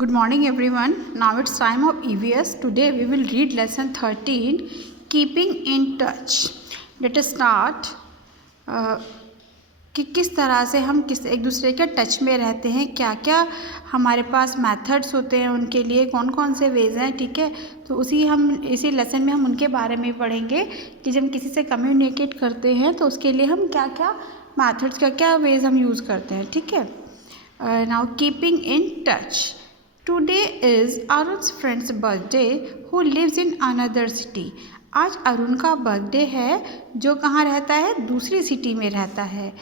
Good morning everyone. Now it's time of EVS. Today we will read lesson 13, Keeping in Touch. Let us start. कि किस तरह से हम एक दूसरे के टच में रहते हैं, क्या क्या हमारे पास मेथड्स होते हैं, उनके लिए कौन कौन से वेज हैं. ठीक है, तो इसी लेसन में हम उनके बारे में पढ़ेंगे कि जब हम किसी से कम्युनिकेट करते हैं तो उसके लिए हम क्या क्या मेथड्स, क्या क्या वेज हम यूज़ करते हैं. ठीक है, now keeping in touch. Today is Arun's friend's birthday who lives in another city. आज अरुण का बर्थडे है जो कहाँ रहता है, दूसरी सिटी में रहता है.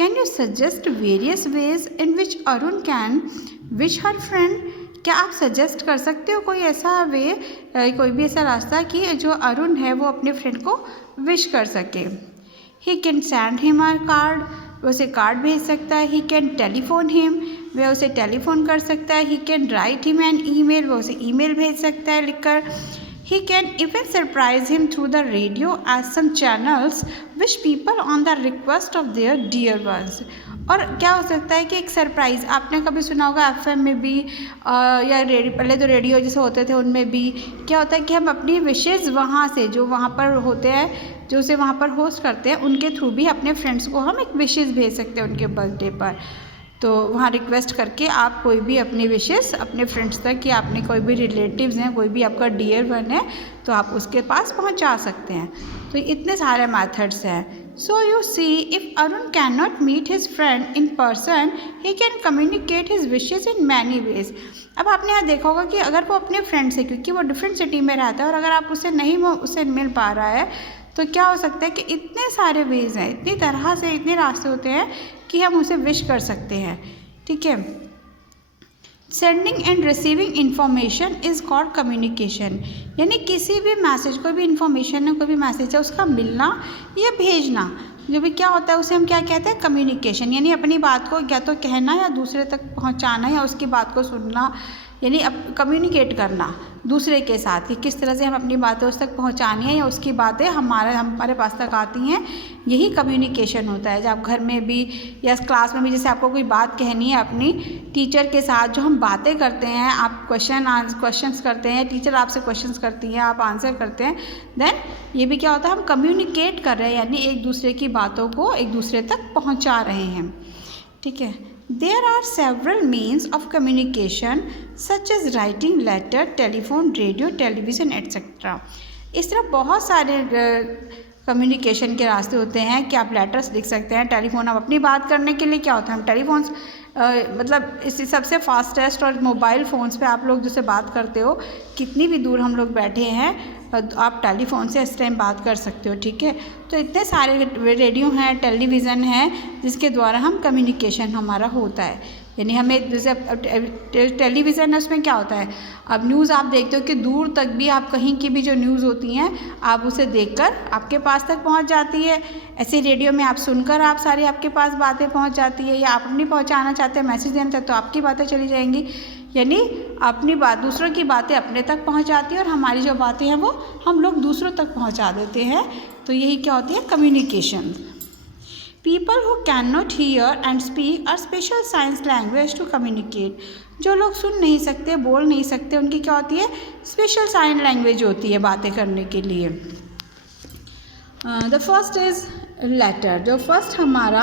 Can you suggest various ways in which Arun can wish her friend? क्या आप सजेस्ट कर सकते हो कोई ऐसा वे, कोई भी ऐसा रास्ता कि जो अरुण है वो अपने फ्रेंड को विश कर सके. He can send him a card. वो उसे कार्ड भेज सकता है. He can telephone him. वह उसे टेलीफोन कर सकता है. He can write him an email. वो उसे ईमेल भेज सकता है लिखकर. He can even surprise him through the radio as some channels wish people on the request of their dear ones. और क्या हो सकता है कि एक सरप्राइज़, आपने कभी सुना होगा FM में भी या रेडियो, पहले तो रेडियो जैसे होते थे उनमें भी क्या होता है कि हम अपनी विशेज़ वहाँ से जो वहाँ पर होते हैं, जो उसे वहाँ पर होस्ट करते हैं, उनके थ्रू भी अपने फ्रेंड्स को हम एक विशेज़ भेज सकते हैं उनके बर्थडे पर. तो वहाँ रिक्वेस्ट करके आप कोई भी अपनी विशेस अपने फ्रेंड्स तक, या अपने कोई भी रिलेटिव्स हैं, कोई भी आपका डियर वन है, तो आप उसके पास पहुँचा सकते हैं. तो इतने सारे मेथड्स हैं. So you see, if Arun can not meet his friend in person, he can communicate his wishes in many ways. अब आपने यहाँ देखा होगा कि अगर वो अपने फ्रेंड से, क्योंकि वो डिफरेंट सिटी में रहता है, और अगर आप उससे मिल पा रहा है, तो क्या हो सकता है कि इतने सारे वेज हैं, इतनी तरह से इतने रास्ते होते हैं कि हम उसे विश कर सकते हैं. ठीक है, sending end receiving information is called communication. यानी किसी भी मैसेज, कोई भी इंफॉर्मेशन है, कोई भी मैसेज है, उसका मिलना या भेजना, जो भी क्या होता है उसे हम क्या कहते हैं, कम्युनिकेशन. यानी अपनी बात को या तो कहना या दूसरे तक पहुंचाना, या उसकी बात को सुनना, यानी अब कम्युनिकेट करना दूसरे के साथ कि किस तरह से हम अपनी बातें उस तक पहुंचानी है या उसकी बातें हमारे पास तक आती हैं. यही कम्युनिकेशन होता है. जब आप घर में भी या क्लास में भी, जैसे आपको कोई बात कहनी है अपनी टीचर के साथ, जो हम बातें करते हैं, आप क्वेश्चंस करते हैं, टीचर आपसे क्वेश्चंस करती हैं, आप आंसर करते हैं, देन ये भी क्या होता है, हम कम्युनिकेट कर रहे हैं, यानी एक दूसरे की बातों को एक दूसरे तक पहुँचा रहे हैं. ठीक है, There are several means of communication such as writing letter, telephone, radio, television, etc. इस तरह बहुत सारे कम्युनिकेशन के रास्ते होते हैं कि आप लेटर्स लिख सकते हैं, टेलीफोन, आप अपनी बात करने के लिए क्या होता है, हम टेलीफोन्स मतलब इस सबसे फास्टेस्ट, और मोबाइल फ़ोन्स पे आप लोग जिससे बात करते हो, कितनी भी दूर हम लोग बैठे हैं, आप टेलीफोन से इस टाइम बात कर सकते हो. ठीक है, तो इतने सारे रेडियो हैं, टेलीविज़न है, जिसके द्वारा हम कम्युनिकेशन हमारा होता है. यानी हमें जैसे टेलीविज़न है, उसमें क्या होता है, अब न्यूज़ आप देखते हो कि दूर तक भी, आप कहीं की भी जो न्यूज़ होती हैं, आप उसे देखकर आपके पास तक पहुंच जाती है. ऐसे रेडियो में आप सुनकर आप सारी आपके पास बातें पहुंच जाती है, या आप अपनी पहुंचाना चाहते हैं, मैसेज देना चाहते, तो आपकी बातें चली जाएंगी. यानी अपनी बात, दूसरों की बातें अपने तक पहुंच जाती है, और हमारी जो बातें हैं वो हम लोग दूसरों तक पहुंचा देते हैं. तो यही क्या होती है, communication. People who cannot hear and speak are special signs language to communicate. जो लोग सुन नहीं सकते, बोल नहीं सकते, उनकी क्या होती है, स्पेशल साइन लैंग्वेज होती है बातें करने के लिए. The first is letter. जो फर्स्ट हमारा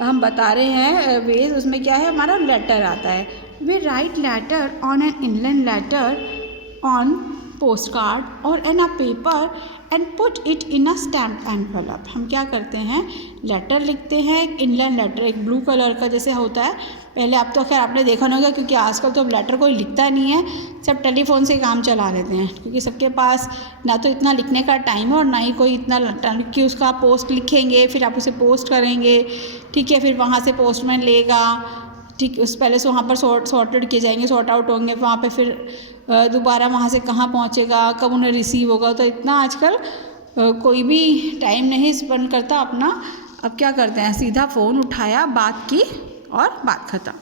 हम बता रहे हैं वेज, उसमें क्या है, हमारा लेटर आता है. We write letter on an inland letter on post card और in a paper and put it in a stamp envelope. हम क्या करते हैं, लेटर लिखते हैं, इनलैंड लेटर, एक ब्लू कलर का जैसे होता है. पहले आप तो खैर आपने देखा होगा, क्योंकि आजकल तो अब लेटर कोई लिखता नहीं है, सब टेलीफोन से काम चला लेते हैं, क्योंकि सबके पास ना तो इतना लिखने का टाइम है, और ना ही कोई इतना कि उसका पोस्ट लिखेंगे, फिर आप उसे पोस्ट करेंगे. ठीक है, फिर वहाँ से पोस्टमैन लेगा. ठीक, उस पहले से वहाँ पर सॉर्टेड किए जाएंगे, सॉर्ट आउट होंगे, वहाँ पे फिर दोबारा वहाँ से कहाँ पहुँचेगा, कब उन्हें रिसीव होगा. तो इतना आजकल कोई भी टाइम नहीं स्पेंड करता अपना. अब क्या करते हैं, सीधा फ़ोन उठाया, बात की और बात ख़त्म.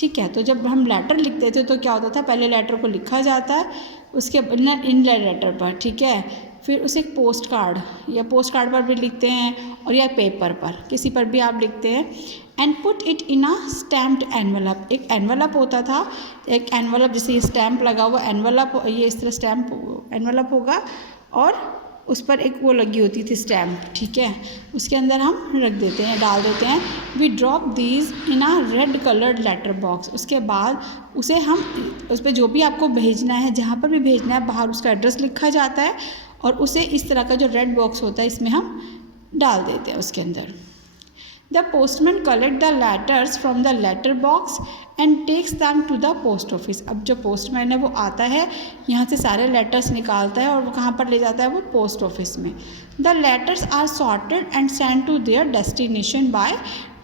ठीक है, तो जब हम लेटर लिखते थे तो क्या होता था, पहले लेटर को लिखा जाता है, उसके इनलैंड लेटर पर. ठीक है, फिर उसे एक पोस्ट कार्ड पर भी लिखते हैं, और या पेपर पर, किसी पर भी आप लिखते हैं. And put it in a stamped envelope. एक एनवलप होता था, एक एनवलप जैसे ये स्टैम्प लगा हुआ एनवलप, ये इस तरह स्टैम्प एनवलप होगा और उस पर एक वो लगी होती थी स्टैम्प, ठीक है, उसके अंदर हम रख देते हैं, डाल देते हैं। We drop these in a red coloured letter box. उसके बाद उसे हम उस पर जो भी आपको भेजना है, जहाँ पर भी भेजना है, बाहर उसका एड्रेस लिखा जाता है और उसे इस तरह का जो रेड बॉक्स होता है इसमें हम डाल देते हैं उसके अंदर। The postman collect the letters from the letter box and takes them to the post office. अब जो पोस्टमैन है वो आता है, यहाँ से सारे लेटर्स निकालता है और वो कहाँ पर ले जाता है, वो पोस्ट ऑफिस में। The letters are sorted and send to their destination by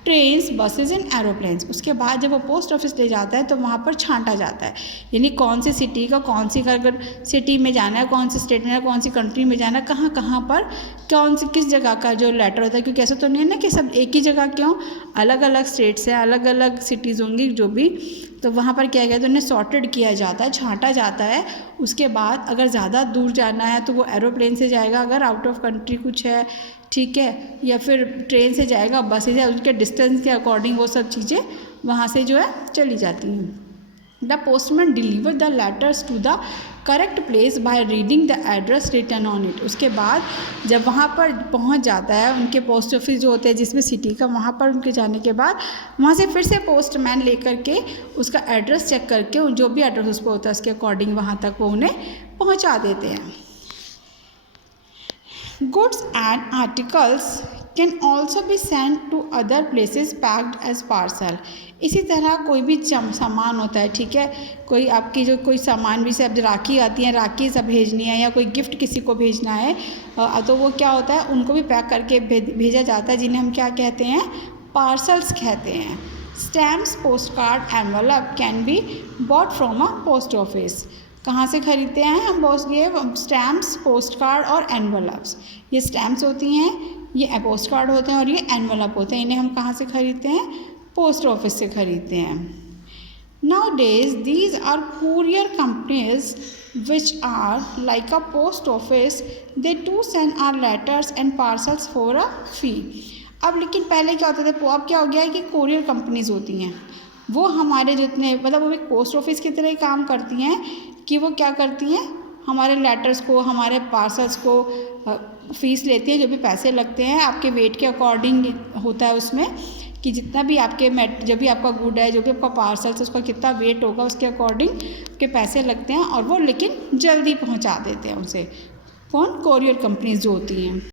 trains, buses and aeroplanes. उसके बाद जब वो पोस्ट ऑफिस ले जाता है तो वहाँ पर छांटा जाता है, यानी कौन सी सिटी का, कौन सी अगर सिटी में जाना है, कौन सी स्टेट में, कौन सी कंट्री में जाना है, कहाँ कहाँ पर कौन सी किस जगह का जो लेटर होता है, क्योंकि ऐसा तो नहीं है ना कि सब एक ही जगह, क्यों अलग अलग स्टेट्स हैं, अलग अलग सिटीज़ होंगी जो भी, तो वहाँ पर क्या गया तो उन्हें सॉर्टेड किया जाता है, छांटा जाता है। उसके बाद अगर ज़्यादा दूर जाना है तो वो एरोप्लेन से जाएगा, अगर आउट ऑफ कंट्री कुछ है, ठीक है, या फिर ट्रेन से जाएगा, बस से जाएगा, उसके डिस्टेंस के अकॉर्डिंग वो सब चीज़ें वहाँ से जो है चली जाती हैं। The postman deliver the letters to the correct place by reading the address written on it. उसके बाद जब वहाँ पर पहुँच जाता है, उनके पोस्ट ऑफिस जो होते हैं जिसमें सिटी का, वहाँ पर उनके जाने के बाद वहाँ से फिर से पोस्टमैन लेकर के उसका एड्रेस चेक करके जो भी एड्रेस उस पर होता है उसके अकॉर्डिंग वहाँ तक वो उन्हें पहुँचा देते हैं। Goods and articles can also be sent to other places packed as parcel। इसी तरह कोई भी सामान होता है, ठीक है, कोई आपकी जो कोई सामान भी से अब राखी आती है, राखी सब भेजनी है या कोई गिफ्ट किसी को भेजना है, तो वो क्या होता है, उनको भी पैक करके भेजा जाता है, जिन्हें हम क्या कहते हैं, पार्सल्स कहते हैं। Stamps, post card, envelope can be bought from a post office. कहाँ से खरीदते हैं हम ये स्टैम्प्स, पोस्ट कार्ड और एनवलप्स। ये स्टैम्प्स होती हैं, ये पोस्ट कार्ड होते हैं और ये एनवलप होते हैं। इन्हें हम कहाँ से खरीदते हैं, पोस्ट ऑफिस से खरीदते हैं। Nowadays these are courier companies which are like a post office, they to send our letters and parcels for a fee. अब लेकिन पहले क्या होता था, अब क्या हो गया है कि कुरियर कंपनीज होती हैं, वो हमारे जितने मतलब वो एक पोस्ट ऑफिस की तरह ही काम करती हैं कि वो क्या करती हैं, हमारे लेटर्स को, हमारे पार्सल्स को फ़ीस लेती हैं, जो भी पैसे लगते हैं आपके वेट के अकॉर्डिंग होता है उसमें, कि जितना भी आपके जब भी आपका गुड है, जो भी आपका पार्सल्स उसका कितना वेट होगा उसके अकॉर्डिंग के पैसे लगते हैं, और वो लेकिन जल्दी पहुंचा देते हैं उसे, कौन, कोरियर कंपनीज जो होती हैं।